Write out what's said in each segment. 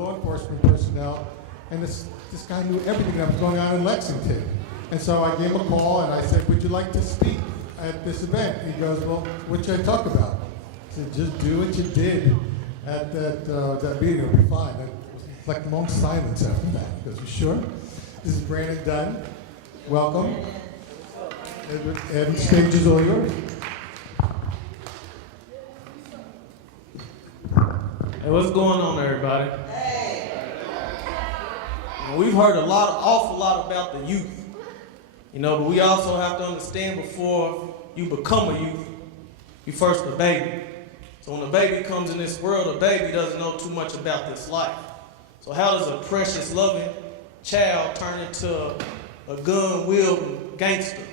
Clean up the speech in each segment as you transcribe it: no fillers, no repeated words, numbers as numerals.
law enforcement personnel, and this guy knew everything that was going on in Lexington. And so I gave him a call and I said, would you like to speak at this event? And he goes, well, what should I talk about? I said, just do what you did at that meeting, it'll be fine. And it's like a long silence after that. He goes, you sure? This is Brannon Dunn. Welcome. And the stage is all yours. Hey, what's going on, everybody? We've heard awful lot about the youth, but we also have to understand before you become a youth, you first a baby. So when a baby comes in this world, a baby doesn't know too much about this life. So how does a precious, loving child turn into a gun-wielding gangster?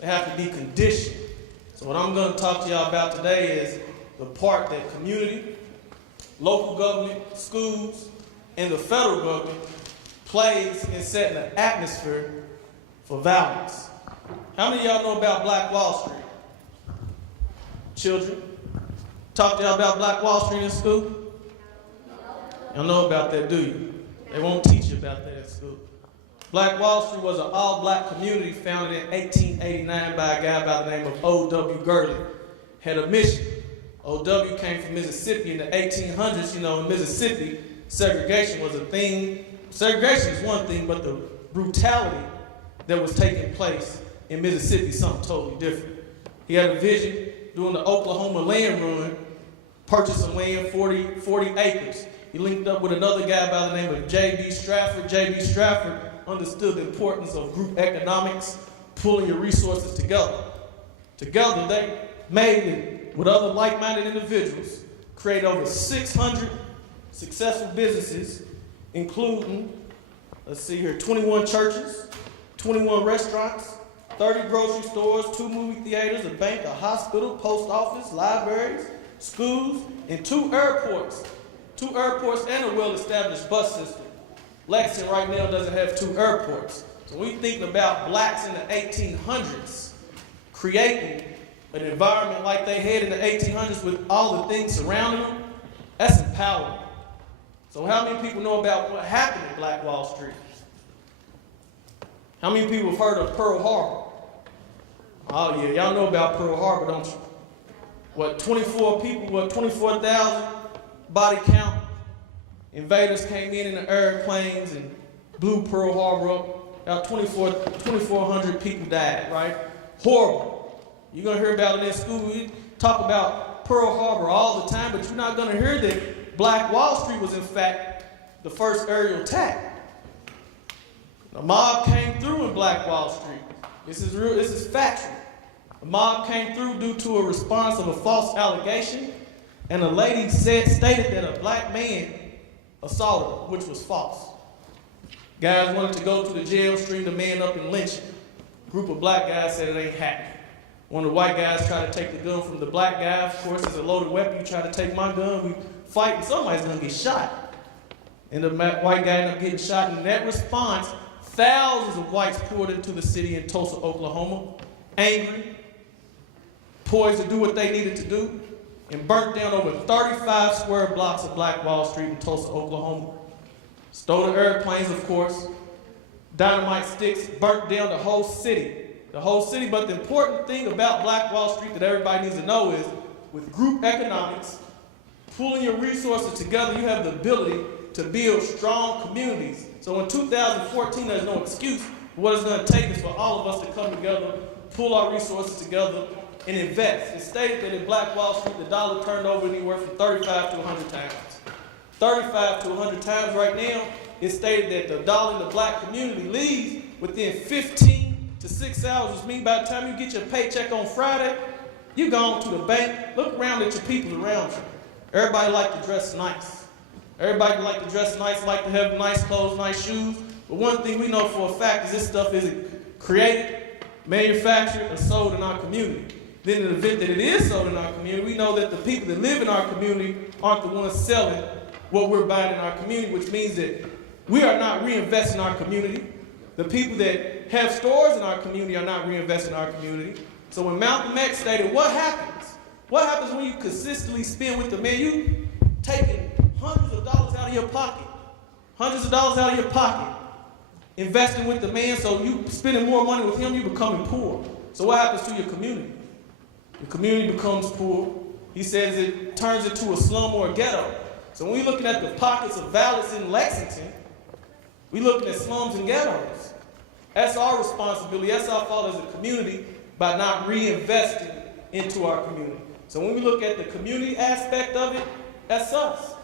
They have to be conditioned. So what I'm going to talk to y'all about today is the part that community, local government, schools, and the federal government plays in setting an atmosphere for violence. How many of y'all know about Black Wall Street? Children? Talk to y'all about Black Wall Street in school? Y'all know about that, do you? They won't teach you about that at school. Black Wall Street was an all-black community founded in 1889 by a guy by the name of O.W. Gurley. Had a mission. O.W. came from Mississippi in the 1800s. In Mississippi, segregation was a thing. Segregation is one thing, but the brutality that was taking place in Mississippi is something totally different. He had a vision during the Oklahoma land run, purchased some land, 40 acres. He linked up with another guy by the name of J.B. Stratford. J.B. Stratford understood the importance of group economics, pulling your resources together. Together, they made it with other like-minded individuals, create over 600 successful businesses, including, 21 churches, 21 restaurants, 30 grocery stores, 2 movie theaters, a bank, a hospital, post office, libraries, schools, and 2 airports. 2 airports and a well-established bus system. Lexington right now doesn't have 2 airports. So when we think about blacks in the 1800s, creating an environment like they had in the 1800s with all the things surrounding them, that's empowering. So how many people know about what happened at Black Wall Street? How many people have heard of Pearl Harbor? Oh yeah, y'all know about Pearl Harbor, don't you? 24,000 body count. Invaders came in the airplanes and blew Pearl Harbor up. About 2,400 people died, right? Horrible. You're gonna hear about it in school. We talk about Pearl Harbor all the time, but you're not gonna hear that Black Wall Street was in fact the first aerial attack. The mob came through in Black Wall Street. This is real, this is factual. The mob came through due to a response of a false allegation, and a lady stated that a black man assaulted her, which was false. Guys wanted to go to the jail, string the man up and lynch him. A group of black guys said it ain't happening. One of the white guys tried to take the gun from the black guy. Of course, it's a loaded weapon. You try to take my gun, we fight, and somebody's gonna get shot. And the white guy ended up getting shot. And in that response, thousands of whites poured into the city in Tulsa, Oklahoma, angry, poised to do what they needed to do, and burnt down over 35 square blocks of Black Wall Street in Tulsa, Oklahoma. Stole the airplanes, of course. Dynamite sticks, burnt down the whole city. The whole city, but the important thing about Black Wall Street that everybody needs to know is, with group economics, pulling your resources together, you have the ability to build strong communities. So in 2014, there's no excuse. What it's going to take is for all of us to come together, pull our resources together, and invest. It's stated that in Black Wall Street, the dollar turned over anywhere from 35 to 100 times. 35 to 100 times right now. It's stated that the dollar in the black community leaves within 15 to 6 hours, which means by the time you get your paycheck on Friday, you gone to the bank. Look around at your people around you. Everybody like to dress nice. Everybody like to dress nice, like to have nice clothes, nice shoes. But one thing we know for a fact is this stuff isn't created, manufactured, or sold in our community. Then in the event that it is sold in our community, we know that the people that live in our community aren't the ones selling what we're buying in our community, which means that we are not reinvesting in our community. The people that have stores in our community are not reinvesting in our community. So when Malcolm X stated, what happens? What happens when you consistently spend with the man? You taking hundreds of dollars out of your pocket hundreds of dollars out of your pocket, investing with the man, so you spending more money with him, you becoming poor. So what happens to your community? The community becomes poor. He says it turns into a slum or a ghetto. So when we're looking at the pockets of violence in Lexington, we're looking at slums and ghettos. That's our responsibility. That's our fault as a community by not reinvesting into our community. So when we look at the community aspect of it, that's us.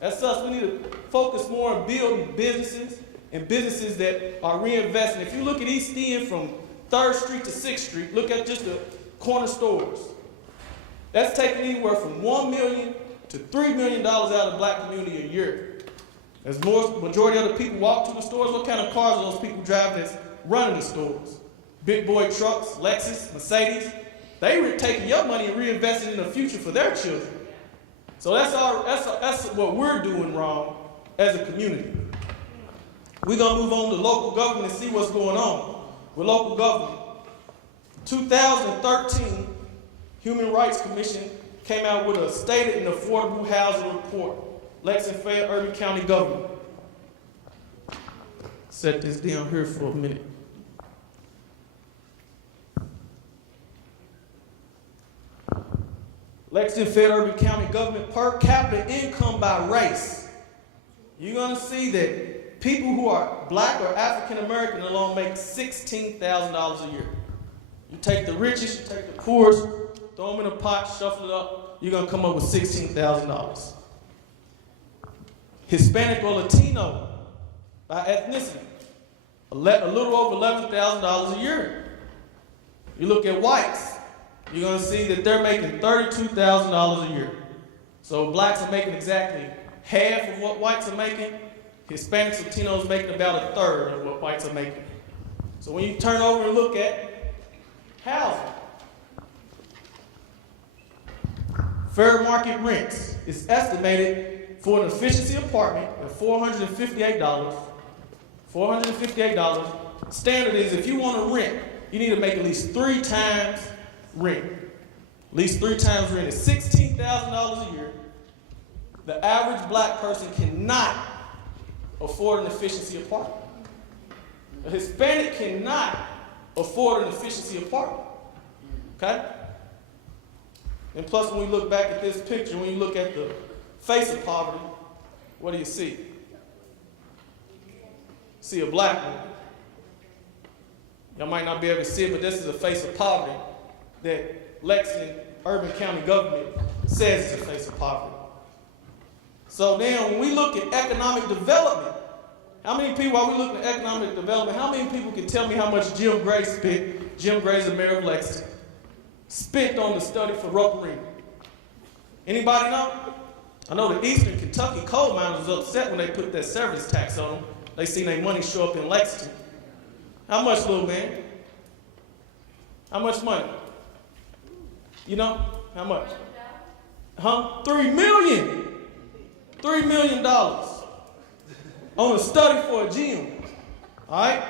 That's us. We need to focus more on building businesses and businesses that are reinvesting. If you look at East End from 3rd Street to 6th Street, look at just the corner stores. That's taking anywhere from $1 million to $3 million out of the black community a year. As majority of the people walk to the stores, what kind of cars are those people driving that's running the stores? Big boy trucks, Lexus, Mercedes. They taking your money and reinvesting in the future for their children. So that's what we're doing wrong as a community. We're going to move on to local government and see what's going on with local government. 2013, Human Rights Commission came out with a stated and affordable housing report. Lexington Fayette Urban County Government. Set this down here for a minute. Lexington Fayette Urban County Government per capita income by race. You're going to see that people who are black or African American alone make $16,000 a year. You take the richest, you take the poorest, throw them in a pot, shuffle it up, you're going to come up with $16,000. Hispanic or Latino by ethnicity, a little over $11,000 a year. You look at whites, you're going to see that they're making $32,000 a year. So blacks are making exactly half of what whites are making. Hispanics, Latinos making about a third of what whites are making. So when you turn over and look at housing, fair market rents is estimated for an efficiency apartment at $458. $458. Standard is if you want to rent, you need to make at least 3 times rent. At least 3 times rent is $16,000 a year. The average black person cannot afford an efficiency apartment. A Hispanic cannot afford an efficiency apartment. Okay? And plus, when we look back at this picture, when you look at the face of poverty, what do you see? See a black one. Y'all might not be able to see it, but this is a face of poverty that Lexington Urban County Government says is a face of poverty. So now, when we look at economic development, how many people, while we looking at economic development, how many people can tell me how much Jim Gray spent, Jim Gray's the mayor of Lexington, spent on the study for Rupp Arena? Anybody know? I know the Eastern Kentucky coal miners was upset when they put that service tax on them. They seen their money show up in Lexington. How much, little man? How much money? You know? How much? Huh? $3 million. $3 million on a study for a gym. All right?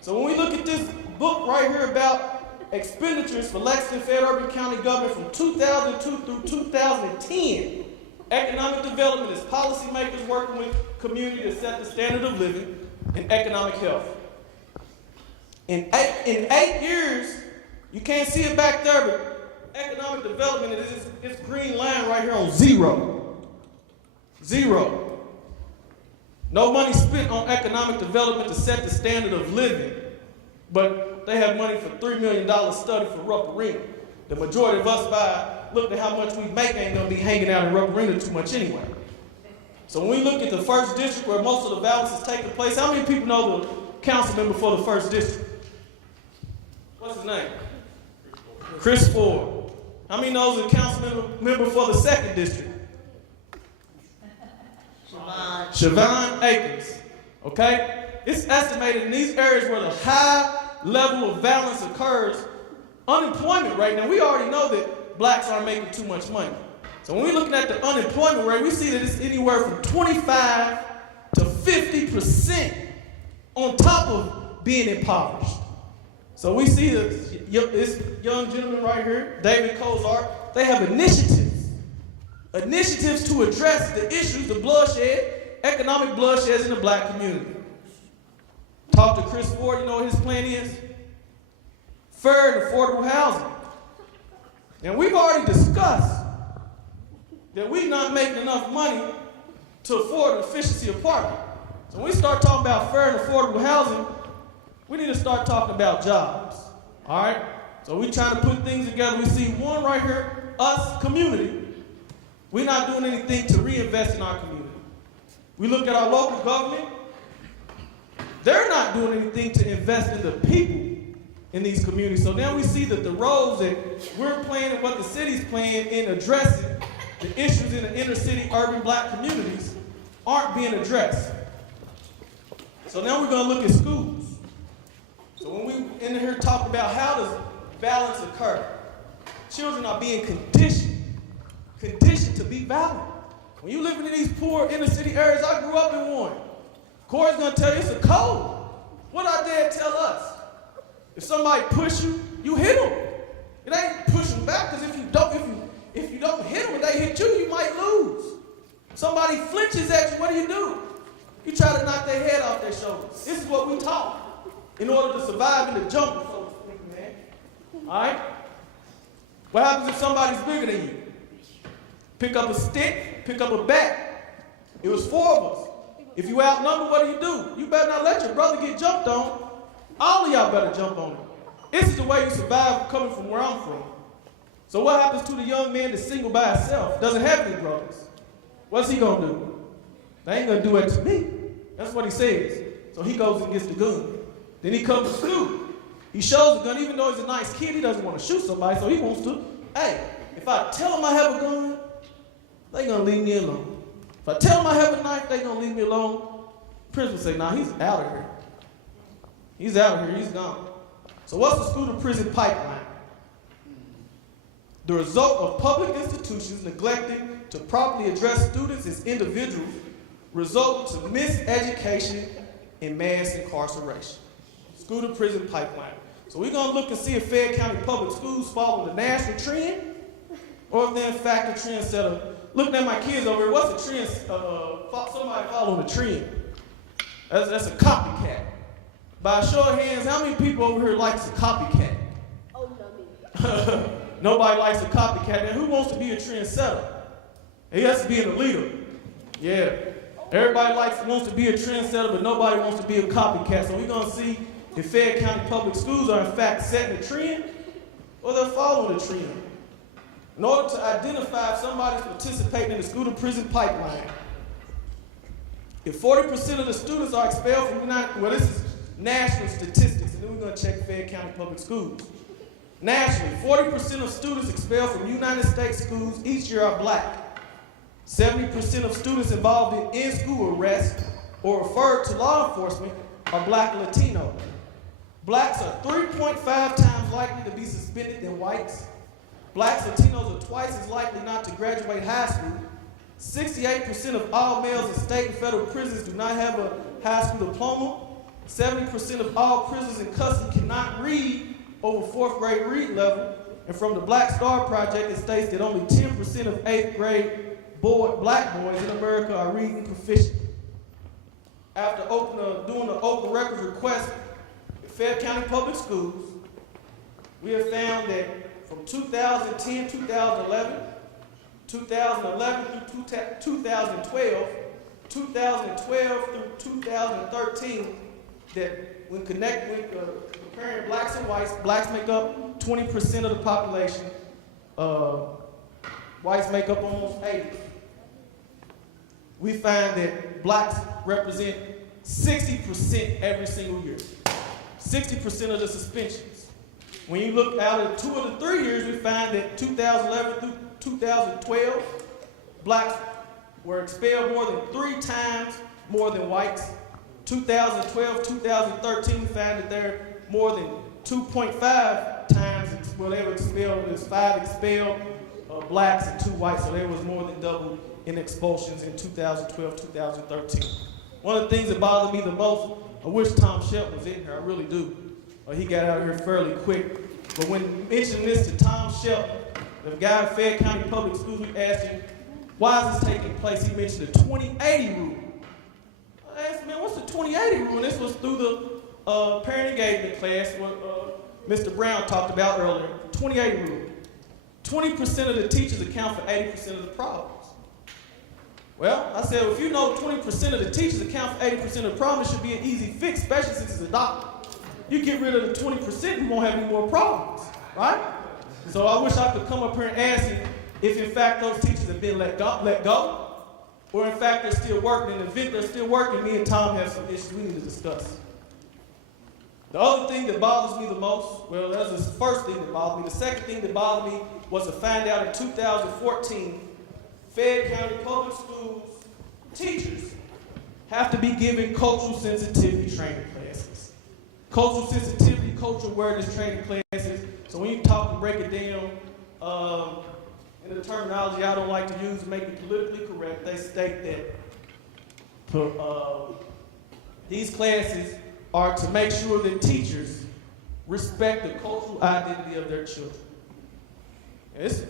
So when we look at this book right here about expenditures for Lexington Fayette Urban County government from 2002 through 2010, economic development is policymakers working with community to set the standard of living and economic health. In 8 years, you can't see it back there, but economic development is this green line right here on zero. Zero. No money spent on economic development to set the standard of living, but they have money for $3 million study for Rupp Arena. The majority of us look at how much we make ain't gonna be hanging out in Rupp Arena too much anyway. So when we look at the 1st district where most of the violence is taking place, how many people know the council member for the 1st district? What's his name? Chris Ford. How many knows the council member for the 2nd district? Siobhan Akins. Okay? It's estimated in these areas where the high level of violence occurs, unemployment rate, now we already know that blacks aren't making too much money. So when we're looking at the unemployment rate, we see that it's anywhere from 25 to 50% on top of being impoverished. So we see this young gentleman right here, David Cozart, they have initiatives to address the issues, the bloodshed, economic bloodsheds in the black community. Talk to Chris Ford, you know what his plan is? Fair and affordable housing. And we've already discussed that we're not making enough money to afford an efficiency apartment. So when we start talking about fair and affordable housing, we need to start talking about jobs, all right? So we're trying to put things together. We see one right here, us, community. We're not doing anything to reinvest in our community. We look at our local government. They're not doing anything to invest in the people in these communities. So now we see that the roles that we're playing and what the city's playing in addressing the issues in the inner city urban black communities aren't being addressed. So now we're going to look at schools. So when we in here talk about how does balance occur, children are being conditioned to be violent. When you living in these poor inner city areas, I grew up in one. Corey's going to tell you it's a code. What our dad tell us? If somebody push you, you hit them. It ain't pushing back, because if you don't hit them and they hit you, you might lose. Somebody flinches at you, what do? You try to knock their head off their shoulders. This is what we taught in order to survive in the jungle, so to speak, man. All right? What happens if somebody's bigger than you? Pick up a stick, pick up a bat. It was 4 of us. If you outnumber, what do? You better not let your brother get jumped on. All of y'all better jump on him. This is the way you survive coming from where I'm from. So what happens to the young man that's single by himself, doesn't have any brothers? What's he gonna do? They ain't gonna do it to me. That's what he says. So he goes and gets the gun. Then he comes to school. He shows the gun, even though he's a nice kid, he doesn't want to shoot somebody, so he wants to, hey, if I tell him I have a gun, they gonna leave me alone. If I tell him I have a knife, they gonna leave me alone. Principal say, nah, he's out of here. He's out of here, he's gone. So what's the school to prison pipeline? The result of public institutions neglecting to properly address students as individuals result to miseducation and mass incarceration. School to prison pipeline. So we're gonna look and see if Fayette County Public Schools follow the national trend, or if they're in fact a trendsetter. Looking at my kids over here, what's a trend? Somebody following a trend. That's a copycat. By a show of hands, how many people over here likes a copycat? Oh, no, me. Nobody likes a copycat. And who wants to be a trendsetter? He has to be a leader. Yeah. Everybody wants to be a trendsetter, but nobody wants to be a copycat. So we're going to see if Fayette County Public Schools are in fact setting a trend, or they're following a trend. In order to identify if somebody's participating in the school to prison pipeline, if 40% of the students are expelled from this is national statistics, and then we're going to check Fayette County Public Schools. Nationally, 40% of students expelled from United States schools each year are black. 70% of students involved in in-school arrests or referred to law enforcement are black and Latino. Blacks are 3.5 times likely to be suspended than whites. Blacks and Latinos are twice as likely not to graduate high school. 68% of all males in state and federal prisons do not have a high school diploma. 70% of all prisoners in custody cannot read over 4th grade read level. And from the Black Star Project, it states that only 10% of 8th grade black boys in America are reading proficient. After doing the open records request at Fayette County Public Schools, we have found that from 2010, 2011, 2011 through 2012, 2012 through 2013, that when comparing blacks and whites, blacks make up 20% of the population, whites make up almost 80%. We find that blacks represent 60% every single year. 60% of the suspensions. When you look out at 2 of the 3 years, we find that 2011 through 2012, blacks were expelled more than 3 times more than whites. 2012, 2013, we found that they're more than 2.5 times, well, they were expelled. There's 5 expelled blacks and 2 whites, so there was more than double in expulsions in 2012, 2013. One of the things that bothered me the most, I wish Tom Shelton was in here, I really do. He got out here fairly quick. But when mentioning this to Tom Shelton, the guy in Fayette County Public Schools, we asked him, why is this taking place? He mentioned the 2080 rule. asked, man, what's the 2080 rule? And this was through the parent engagement class, what Mr. Brown talked about earlier. 2080 rule. 20% of the teachers account for 80% of the problems. Well, I said, well, if you know 20% of the teachers account for 80% of the problem, it should be an easy fix, especially since it's a doctor. You get rid of the 20%, you won't have any more problems, right? So I wish I could come up here and ask you if in fact those teachers have been let go, or in fact they're still working. And if they're still working, me and Tom have some issues we need to discuss. The other thing that bothers me the most, well, that's the first thing that bothered me. The second thing that bothered me was to find out in 2014, Fayette County Public Schools teachers have to be given cultural sensitivity training classes. Cultural sensitivity, cultural awareness training classes. So when you talk and break it down, in the terminology I don't like to use to make it politically correct, they state that these classes are to make sure that teachers respect the cultural identity of their children. It's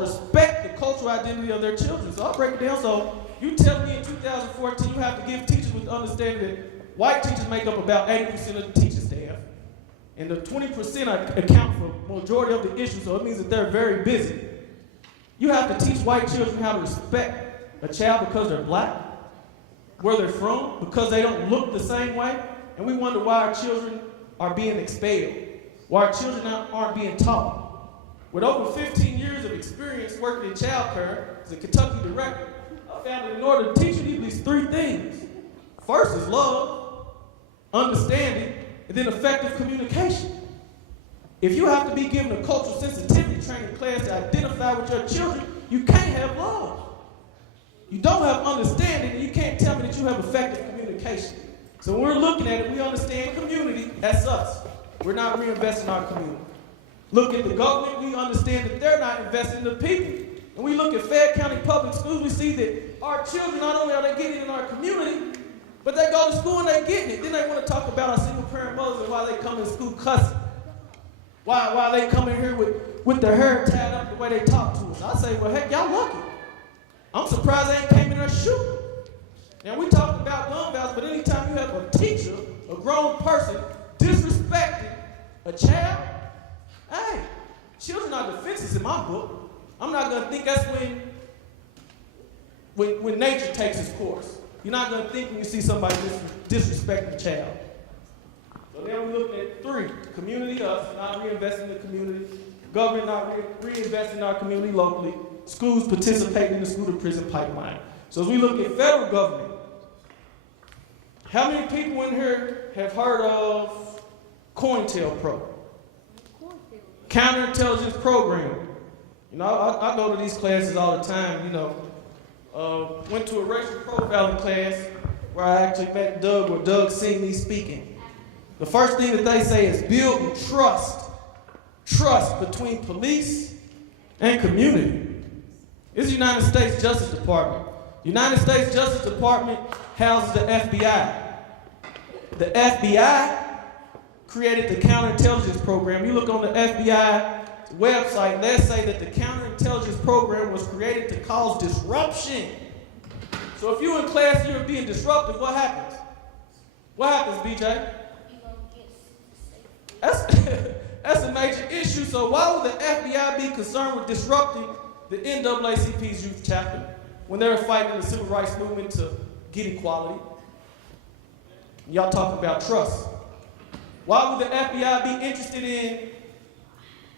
respect the cultural identity of their children. So I'll break it down. So you tell me in 2014 you have to give teachers with the understanding that white teachers make up about 80% of the teaching staff. And the 20% account for the majority of the issues, so it means that they're very busy. You have to teach white children how to respect a child because they're black, where they're from, because they don't look the same way. And we wonder why our children are being expelled, why our children aren't being taught. With over 15 years of experience working in child care as a Kentucky director, I found that in order to teach you at least three things. First is love, understanding, and then effective communication. If you have to be given a cultural sensitivity training class to identify with your children, you can't have love. You don't have understanding, and you can't tell me that you have effective communication. So when we're looking at it, we understand community, that's us. We're not reinvesting in our community. Look at the government, we understand that they're not investing in the people. And we look at Fayette County Public Schools, we see that our children, not only are they getting in our community, but they go to school and they're getting it. Then they want to talk about our single parent mothers and why they come to school cussing. Why they come in here with their hair tied up the way they talk to us. I say, well, heck, y'all lucky. I'm surprised they ain't came in there shooting. And we talked about gun violence, but anytime you have a teacher, a grown person, disrespecting a child, hey, children are defenseless in my book. I'm not going to think that's when nature takes its course. You're not going to think when you see somebody disrespecting a child. So then we're looking at three. Community, us, not reinvesting in the community. Government, not reinvesting in our community locally. Schools participating in the school-to-prison pipeline. So as we look at federal government, how many people in here have heard of COINTELPRO? Counterintelligence program. You know, I go to these classes all the time, you know. Went to a racial profiling class where I actually met Doug, where Doug seen me speaking. The first thing that they say is build trust between police and community. It's the United States Justice Department. The United States Justice Department houses the FBI. The FBI created the counterintelligence program. You look on the FBI website, let's say that the counterintelligence program was created to cause disruption. So if you're in class and you're being disruptive, what happens? What happens, BJ? That's a major issue. So why would the FBI be concerned with disrupting the NAACP's youth chapter when they were fighting the civil rights movement to get equality? Y'all talking about trust. Why would the FBI be interested in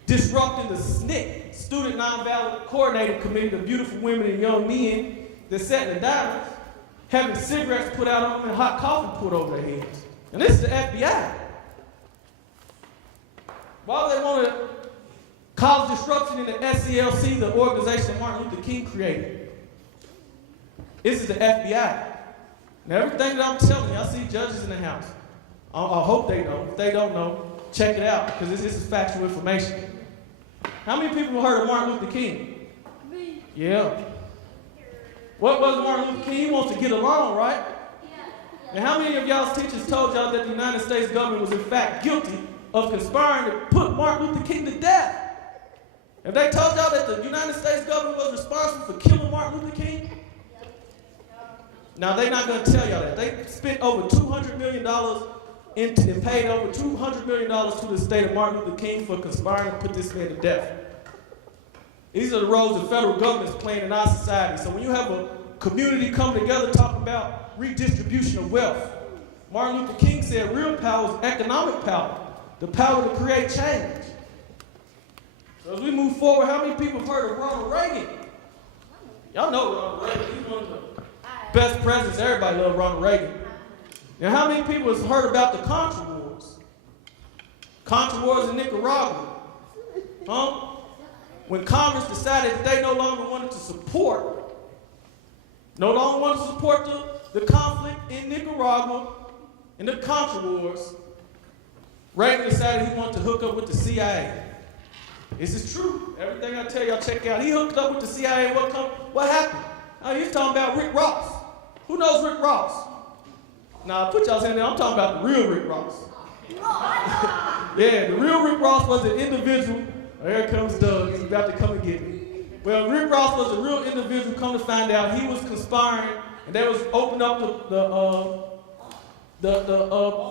disrupting the SNCC, Student Nonviolent Coordinating Committee, the beautiful women and young men that sat in the diners, having cigarettes put out on them and hot coffee put over their heads? And this is the FBI. Why would they want to cause disruption in the SCLC, the organization that Martin Luther King created? This is the FBI. Now, everything that I'm telling you, I see judges in the house. I hope they know. If they don't know, check it out, because this is factual information. How many people have heard of Martin Luther King? Me. Yeah. What was Martin Luther King? He wants to get along, right? Yeah. And how many of y'all's teachers told y'all that the United States government was in fact guilty of conspiring to put Martin Luther King to death? If they told y'all that the United States government was responsible for killing Martin Luther King? Now, they're not going to tell y'all that. They spent over $200 million and paid over $200 million to the state of Martin Luther King for conspiring to put this man to death. These are the roles the federal government is playing in our society. So when you have a community come together talking about redistribution of wealth, Martin Luther King said real power is economic power, the power to create change. So as we move forward, how many people have heard of Ronald Reagan? Y'all know Ronald Reagan. He's one of the best presidents. Everybody loves Ronald Reagan. Now, how many people have heard about the Contra Wars? Contra Wars in Nicaragua. Huh? When Congress decided that they no longer wanted to support the conflict in Nicaragua and the Contra Wars, Reagan decided he wanted to hook up with the CIA. This is true. Everything I tell y'all, check out. He hooked up with the CIA. What happened? He's talking about Rick Ross. Who knows Rick Ross? Now, put y'all's in there. I'm talking about the real Rick Ross. Yeah, the real Rick Ross was an individual. Oh, here comes Doug. He's about to come and get me. Well, Rick Ross was a real individual. Come to find out, he was conspiring, and they was opening up the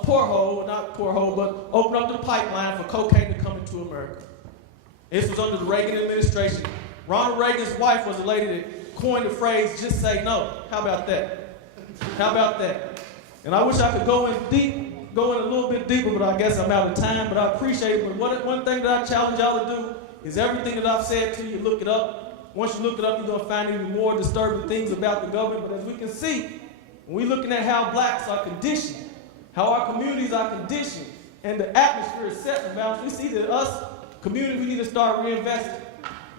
porthole, not porthole, but opening up the pipeline for cocaine to come into America. This was under the Reagan administration. Ronald Reagan's wife was a lady that coined the phrase, just say no. How about that? How about that? And I wish I could go in a little bit deeper, but I guess I'm out of time, but I appreciate it. But one thing that I challenge y'all to do is everything that I've said to you, look it up. Once you look it up, you're going to find even more disturbing things about the government. But as we can see, when we're looking at how blacks are conditioned, how our communities are conditioned, and the atmosphere is set and balanced, we see that us, community, we need to start reinvesting.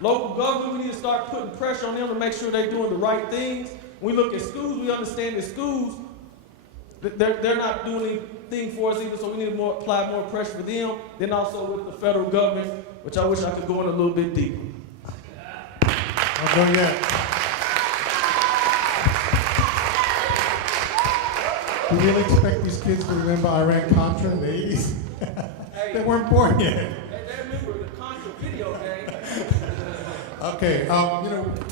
Local government, we need to start putting pressure on them to make sure they're doing the right things. When we look at schools, we understand that schools, they're not doing anything for us either, so we need to apply more pressure for them. Then also with the federal government, which I wish I could go in a little bit deeper. I'll go yet. Do you really expect these kids to remember Iran-Contra in the 80s? They weren't born yet. They remember the Contra video game. Okay,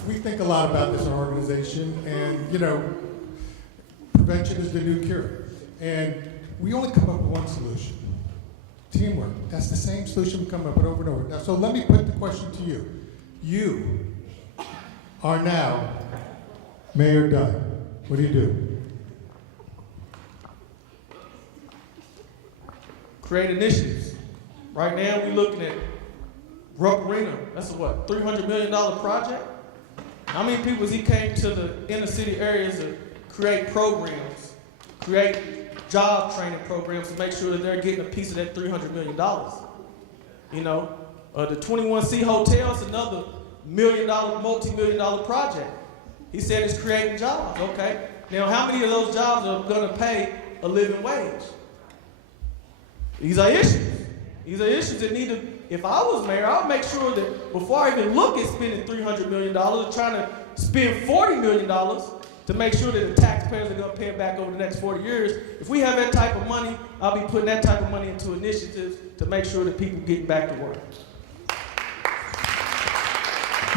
we think a lot about this in our organization, and, prevention is the new cure. And we only come up with one solution. Teamwork. That's the same solution we come up with over and over. Now, so let me put the question to you. You are now Mayor Dunn. What do you do? Create initiatives. Right now, we're looking at Rupp Arena. That's a what, $300 million project? How many people he came to the inner city areas to create programs, create job training programs to make sure that they're getting a piece of that $300 million? The 21C Hotel is another multi-million-dollar project. He said it's creating jobs, okay? Now, how many of those jobs are gonna pay a living wage? These are issues. These are issues that need to, if I was mayor, I would make sure that before I even look at spending $300 million, trying to spend $40 million to make sure that the taxpayers are going to pay it back over the next 40 years. If we have that type of money, I'll be putting that type of money into initiatives to make sure that people get back to work.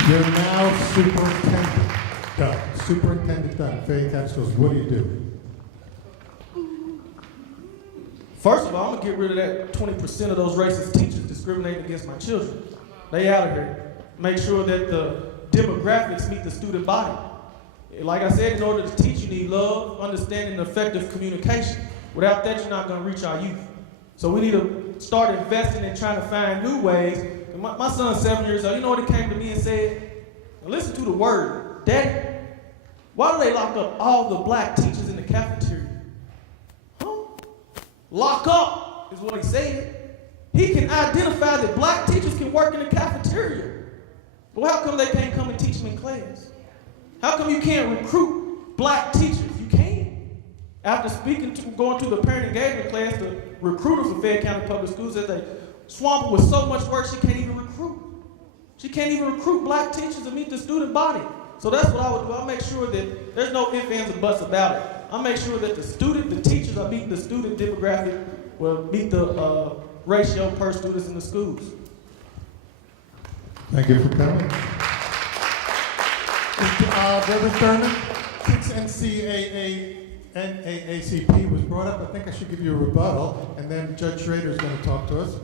You're now Superintendent Dunn. Superintendent Dunn. Faye Catchills, what do you do? First of all, I'm gonna get rid of that 20% of those racist teachers discriminating against my children. They out of here. Make sure that the demographics meet the student body. Like I said, in order to teach, you need love, understanding, and effective communication. Without that, you're not gonna reach our youth. So we need to start investing and trying to find new ways. My son's 7 years old. You know what he came to me and said? Listen to the word, Daddy, why do they lock up all the black teachers in the cafeteria? Lock up is what he said. He can identify that black teachers can work in the cafeteria. Well, how come they can't come and teach them in class? How come you can't recruit black teachers? You can. After going to the parent engagement class, the recruiter for Fayette County Public Schools said they swamped her with so much work she can't even recruit. She can't even recruit black teachers to meet the student body. So that's what I would do. I'll make sure that there's no ifs, ands, or buts about it. I'll make sure that the teachers are meeting the student demographic, will meet the ratio per students in the schools. Thank you for coming. Reverend Brannon, NAACP was brought up. I think I should give you a rebuttal, and then Judge Schrader is going to talk to us.